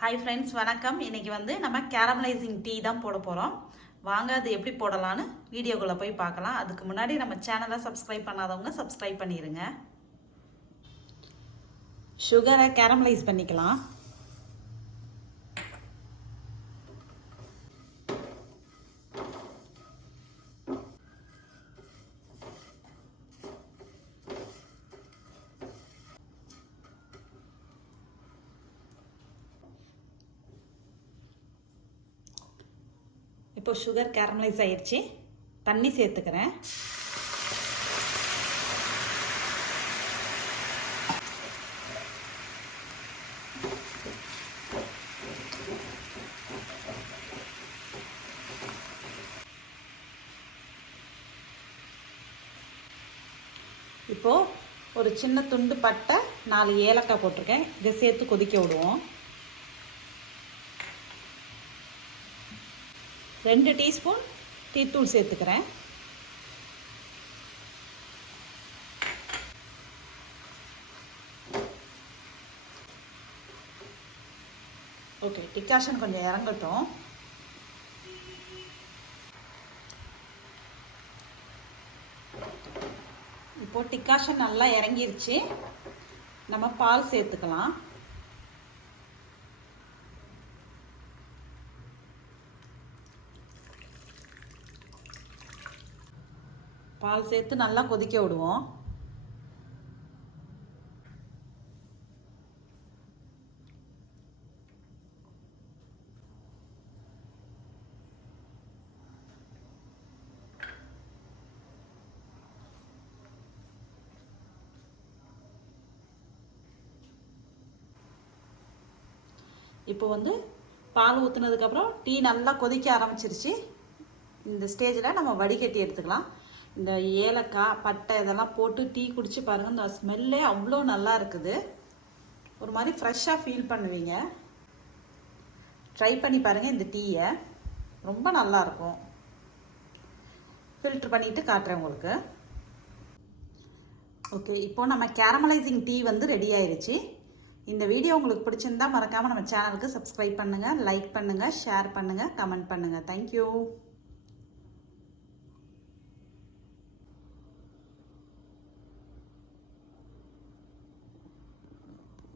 Hi friends வணக்கம். இன்னைக்கு வந்து நம்ம கேரமலைசிங் டீ தான் போட போகிறோம் வாங்க அது எப்படி போடலான்னு வீடியோக்குள்ளே போய் பார்க்கலாம். அதுக்கு முன்னாடி நம்ம சேனலை சப்ஸ்கிரைப் பண்ணாதவங்க சப்ஸ்கிரைப் பண்ணிடுங்க சுகரை கேரமலைஸ் பண்ணிக்கலாம். இப்போ சுகர் கேரமலைஸ் ஆயிடுச்சு. தண்ணி சேர்த்துக்கிறேன். இப்போ ஒரு சின்ன துண்டு பட்டை நாலு ஏலக்காய் போட்டிருக்கேன். இதை சேர்த்து கொதிக்க விடுவோம். ரெண்டு டீஸ்பூன் டீத்தூள் சேர்த்துக்கிறேன். ஓகே டிகாஷன் கொஞ்சம் இறங்கட்டும். இப்போ டிகாஷன் நல்லா இறங்கிருச்சு. நம்ம பால் சேர்த்துக்கலாம். பால் சேர்த்து நல்லா கொதிக்க விடுவோம். இப்போ வந்து பால் ஊற்றுனதுக்கப்புறம் டீ நல்லா கொதிக்க ஆரம்பிச்சிருச்சு. இந்த ஸ்டேஜில் நம்ம வடிகட்டி எடுத்துக்கலாம். இந்த ஏலக்காய் பட்டை இதெல்லாம் போட்டு டீ குடிச்சு பாருங்கள் இந்த ஸ்மெல்லே அவ்வளோ நல்லா இருக்குது. ஒரு மாதிரி ஃப்ரெஷ்ஷாக ஃபீல் பண்ணுவீங்க. ட்ரை பண்ணி பாருங்கள் இந்த டீயை. ரொம்ப நல்லாயிருக்கும் ஃபில்ட்ரு பண்ணிவிட்டு காட்டுறேன் உங்களுக்கு. ஓகே இப்போ நம்ம கேரமலைசிங் டீ வந்து ரெடி ஆயிடுச்சு இந்த வீடியோ உங்களுக்கு பிடிச்சிருந்தா மறக்காமல் நம்ம சேனலுக்கு சப்ஸ்கிரைப் பண்ணுங்கள் லைக் பண்ணுங்கள் ஷேர் பண்ணுங்கள் கமெண்ட் பண்ணுங்கள் தேங்க்யூ